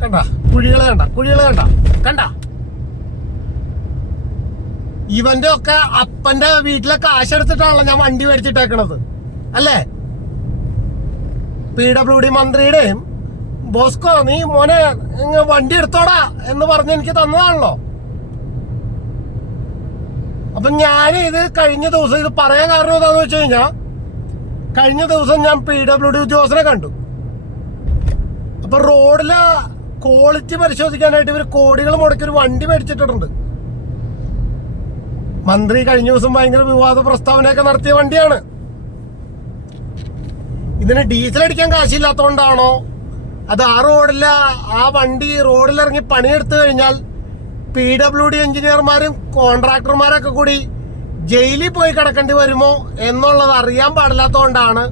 കണ്ട കുഴികൾ കണ്ട കുഴികൾ കണ്ട കണ്ട. ഇവന്റെ ഒക്കെ അപ്പന്റെ വീട്ടിലെ കാശ് എടുത്തിട്ടാണല്ലോ ഞാൻ വണ്ടി മേടിച്ചിട്ടേക്കണത് അല്ലേ? പി ഡബ്ല്യു ഡി മന്ത്രിയുടെയും ബോസ്കോ നീ മോനെ വണ്ടി എടുത്തോടാ എന്ന് പറഞ്ഞ് എനിക്ക് തന്നതാണല്ലോ. അപ്പൊ ഞാൻ ഇത് കഴിഞ്ഞ ദിവസം ഇത് പറയാൻ കാരണം എന്താന്ന് വെച്ച് കഴിഞ്ഞാ കഴിഞ്ഞ ദിവസം ഞാൻ പി ഡബ്ല്യു ഡി ഉദ്യോഗസ്ഥനെ കണ്ടു. അപ്പൊ റോഡിലെ ക്വാളിറ്റി പരിശോധിക്കാനായിട്ട് ഇവർ കോടികൾ മുടക്കി ഒരു വണ്ടി മേടിച്ചിട്ടുണ്ട് മന്ത്രി കഴിഞ്ഞ ദിവസം ഭയങ്കര വിവാദ പ്രസ്താവനയൊക്കെ നടത്തിയ വണ്ടിയാണ്. ഇതിന് ഡീസൽ അടിക്കാൻ കാശില്ലാത്തതുകൊണ്ടാണോ അത് ആ റോഡില ആ വണ്ടി റോഡിലിറങ്ങി പണിയെടുത്തു കഴിഞ്ഞാൽ പി ഡബ്ല്യു ഡി എഞ്ചിനീയർമാരും കോൺട്രാക്ടർമാരൊക്കെ കൂടി ജയിലിൽ പോയി കിടക്കേണ്ടി വരുമോ എന്നുള്ളത് അറിയാൻ പാടില്ലാത്തതുകൊണ്ടാണ്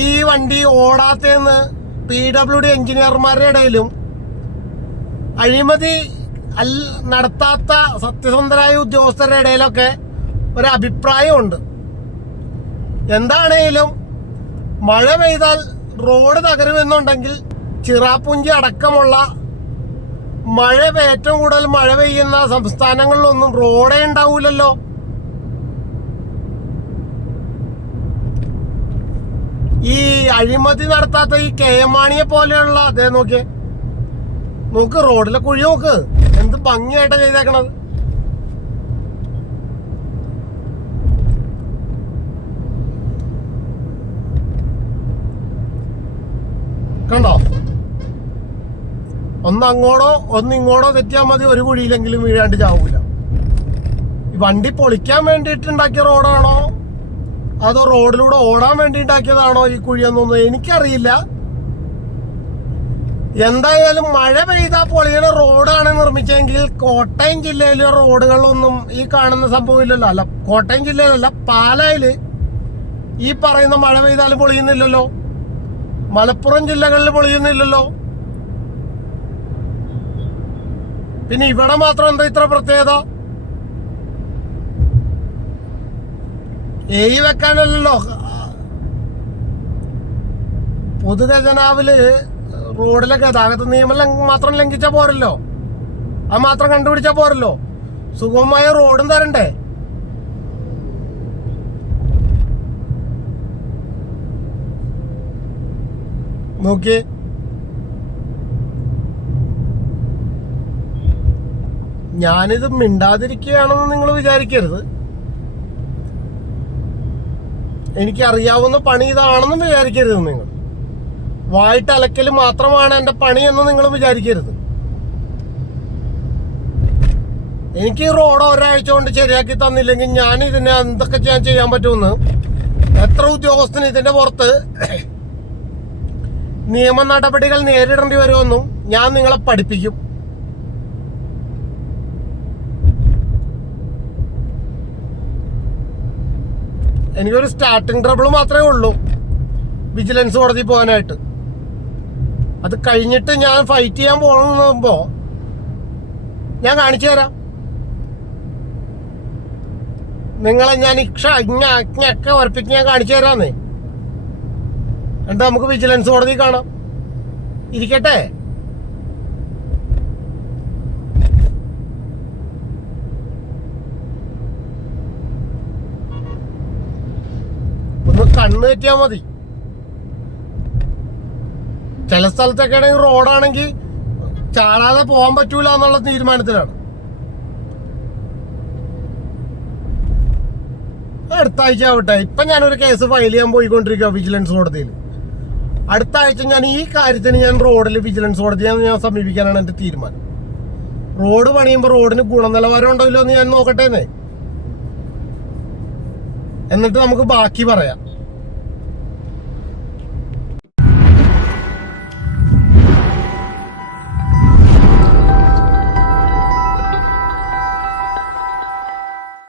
ഈ വണ്ടി ഓടാത്തതെന്ന് പി ഡബ്ല്യു ഡി എഞ്ചിനീയർമാരുടെ ഇടയിലും അഴിമതി നടത്താത്ത സത്യസന്ധരായ ഉദ്യോഗസ്ഥരുടെ ഇടയിലൊക്കെ ഒരു അഭിപ്രായമുണ്ട്. എന്താണേലും മഴ പെയ്താൽ റോഡ് തകരുമെന്നുണ്ടെങ്കിൽ ചിറാപ്പുഞ്ചി അടക്കമുള്ള മഴ ഏറ്റവും കൂടുതൽ മഴ പെയ്യുന്ന സംസ്ഥാനങ്ങളിലൊന്നും റോഡേ ഉണ്ടാവൂലല്ലോ. ഈ അഴിമതി നടത്താത്ത ഈ കെ എം മാണിയെ പോലെയുള്ള അതേ നോക്കിയേ. നോക്ക് റോഡിലെ കുഴി നോക്ക്. എന്ത് ഭംഗിയായിട്ടാ ചെയ്തേക്കണത്. കണ്ടോ? ഒന്ന് അങ്ങോട്ടോ ഒന്ന് ഇങ്ങോട്ടോ തെറ്റിയാൽ മതി. ഒരു കുഴിയിലെങ്കിലും വീഴാണ്ട് ചാവൂല. വണ്ടി പൊളിക്കാൻ വേണ്ടിയിട്ട് ഉണ്ടാക്കിയ റോഡാണോ? അതോ റോഡിലൂടെ ഓടാൻ വേണ്ടി ഉണ്ടാക്കിയതാണോ ഈ കുഴിയെന്നൊന്നും എനിക്കറിയില്ല. എന്തായാലും മഴ പെയ്താൽ പൊളിയുടെ റോഡാണ് നിർമ്മിച്ചെങ്കിൽ കോട്ടയം ജില്ലയിലെ റോഡുകളിലൊന്നും ഈ കാണുന്ന സംഭവമില്ലല്ലോ. അല്ല കോട്ടയം ജില്ലയിലല്ല പാലായിൽ ഈ പറയുന്ന മഴ പെയ്താലും പൊളിയുന്നില്ലല്ലോ. മലപ്പുറം ജില്ലകളിൽ പൊളിയുന്നില്ലല്ലോ. പിന്നെ ഇവിടെ മാത്രം എന്താ ഇത്ര പ്രത്യേകത? എയ് വെക്കാനല്ലല്ലോ പൊതുഖജനാവിൽ റോഡിലെ ഗതാഗത നിയമം മാത്രം ലംഘിച്ചാ പോരല്ലോ. അത് മാത്രം കണ്ടുപിടിച്ചാ പോരല്ലോ. സുഗമമായ റോഡും തരണ്ടേ. നോക്കി. ഞാനിത് മിണ്ടാതിരിക്കുകയാണെന്ന് നിങ്ങൾ വിചാരിക്കരുത്. എനിക്കറിയാവുന്ന പണി ഇതാണെന്നും വിചാരിക്കരുത് നിങ്ങൾ. വായിട്ട് അലക്കൽ മാത്രമാണ് എന്റെ പണി എന്ന് നിങ്ങൾ വിചാരിക്കരുത്. എനിക്ക് ഈ റോഡ് ഒരാഴ്ച കൊണ്ട് ശരിയാക്കി തന്നില്ലെങ്കിൽ ഞാൻ ഇതിനെ എന്തൊക്കെ ഞാൻ ചെയ്യാൻ പറ്റുമെന്ന് എത്ര ഉദ്യോഗസ്ഥന് ഇതിന്റെ പുറത്ത് നിയമ നടപടികൾ നേരിടേണ്ടി വരുമെന്നും ഞാൻ നിങ്ങളെ പഠിപ്പിക്കും. എനിക്കൊരു സ്റ്റാർട്ടിങ് ട്രബിൾ മാത്രമേ ഉള്ളൂ. വിജിലൻസ് കോടതി പോകാനായിട്ട്. അത് കഴിഞ്ഞിട്ട് ഞാൻ ഫൈറ്റ് ചെയ്യാൻ പോകുമ്പോൾ ഞാൻ കാണിച്ചു തരാം. നിങ്ങളെ ഞാൻ ഇക്ഷ അജ്ഞ അജ്ഞയൊക്കെ ഉറപ്പിച്ച് ഞാൻ കാണിച്ചു തരാന്നേ. എന്നിട്ട് നമുക്ക് വിജിലൻസ് കോടതി കാണാം. ഇരിക്കട്ടെ ഒന്ന് കണ്ണ് തെറ്റിയാ മതി. ചില സ്ഥലത്തൊക്കെ ആണെങ്കിൽ റോഡാണെങ്കിൽ ചാടാതെ പോകാൻ പറ്റൂല എന്നുള്ള തീരുമാനത്തിലാണ്. അടുത്ത ആഴ്ച ആവട്ടെ. ഇപ്പൊ ഞാനൊരു കേസ് ഫയൽ ചെയ്യാൻ പോയിക്കൊണ്ടിരിക്കുക വിജിലൻസ് കോടതിയിൽ. അടുത്ത ആഴ്ച ഞാൻ ഈ കാര്യത്തിന് ഞാൻ റോഡിൽ വിജിലൻസ് കോടതിയെ ഞാൻ സമീപിക്കാനാണ് എന്റെ തീരുമാനം. റോഡ് പണിയുമ്പോൾ റോഡിന് ഗുണനിലവാരം ഉണ്ടല്ലോ എന്ന് ഞാൻ നോക്കട്ടെ എന്നിട്ട് നമുക്ക് ബാക്കി പറയാം.